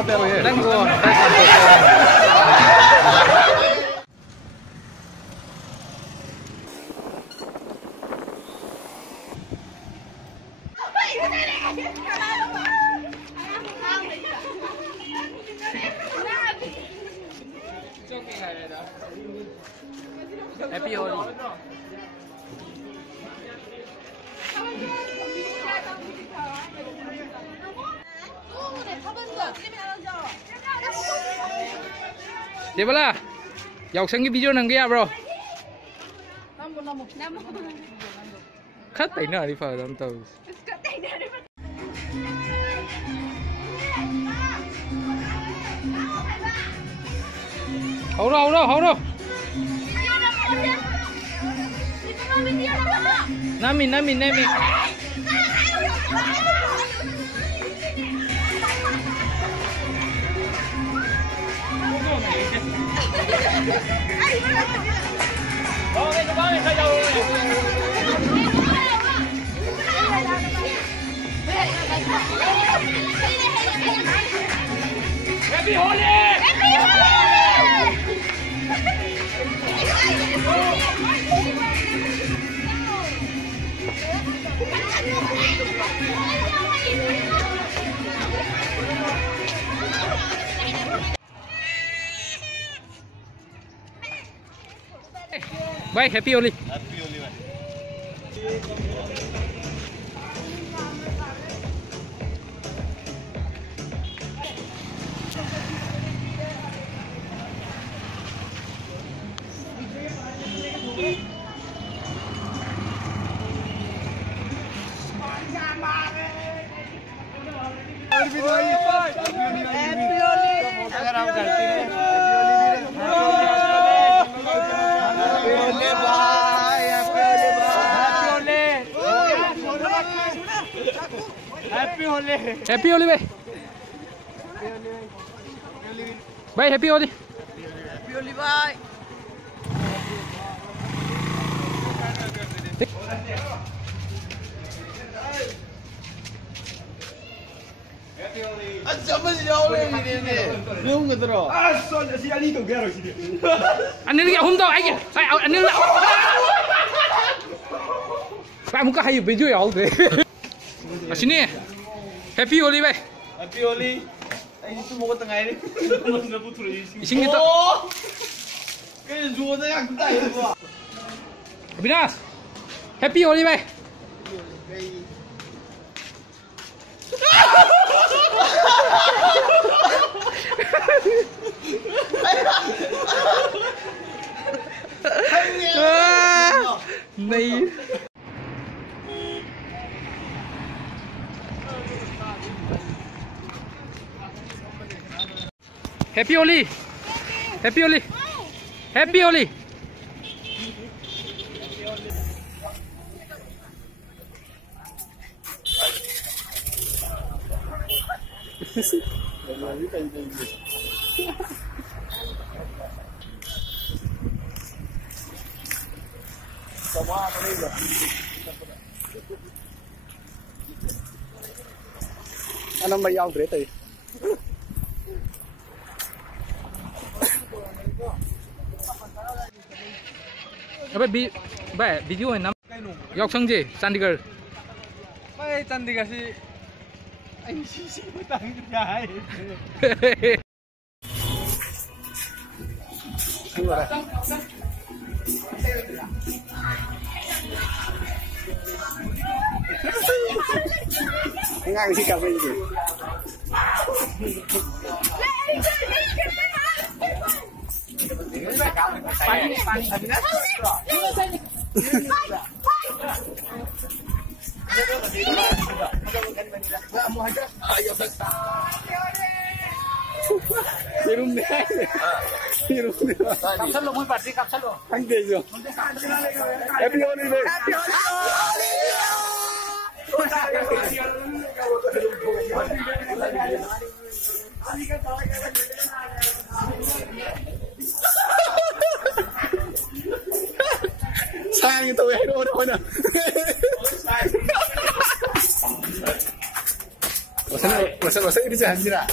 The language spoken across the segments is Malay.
capello here. Tengo. Happy Holi. Đi bala. Dọc sang cái video nằng kia bro. Khất tỉnh nào đi phở làm tàu. Hậu đâu, hậu đâu. Namin. Happy Holi! Happy Holi! Bye, Happy Holi. Happy Holi, bye. Happy Holi bhai. Bye Happy Holi. Happy Holi bye. समझ जाओ luôn người ta rồi. Sao lại xin đi tụi kia rồi xin. Anh đi không đâu anh kìa. Anh đi là. Bạn muốn có hay video nào thế? Ở sini. Happy Holi bhai. Happy Holi. Anh tu mau ke tengah ni. Mana putra ni. Sini kita. Cái rùa nó ăn tay rồi. Abinas. Happy Holi bhai. Này. Happy Holi. Happy Holi. Happy Holi. Anh ông mày ông rể tì. Bhai video này nắm. Dọc sang gì? Chandigarh. Bhai Chandigarh si anh si mới tăng cái anh ăn si cà phê gì? Kapsal lo, muy party, kapsal lo. Anh về rồi. Happy Holi đây. Happy sang tôi hay đâu thôi nè. Masa ini jangan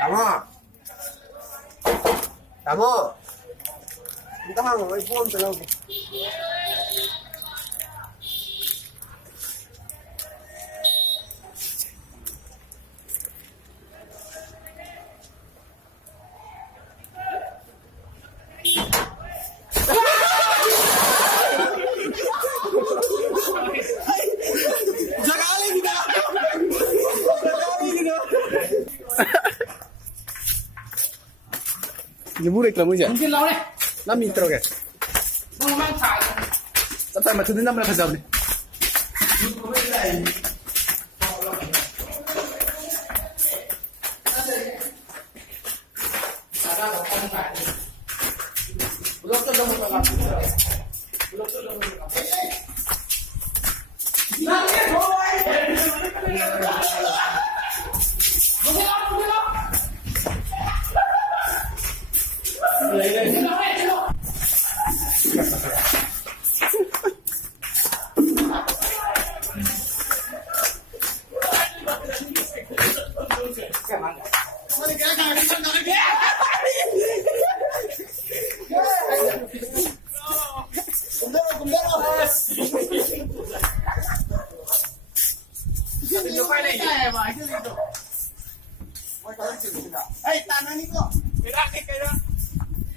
Tamo. Tamo. Kita hang oi phone telo. Ini buruk lah mungkin. Mungkin lawan ni. Nak minta ke? Memang tak. Sampai macam ni nak berapa jam ni?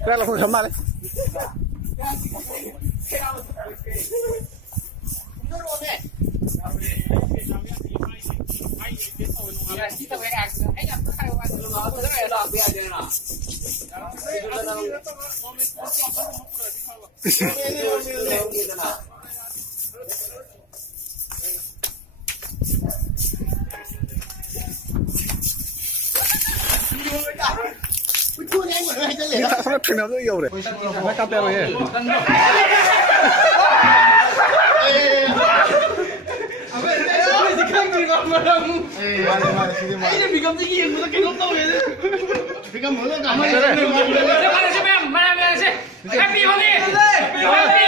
Kaya lang kung kamal. Không thể nào yêu được. Mấy cặp đeo vậy. Ini bigam tinggi yang kita kena tahu ya. Bigam mana? Mana sih, Bang? Mana sih? Happy Holi. Happy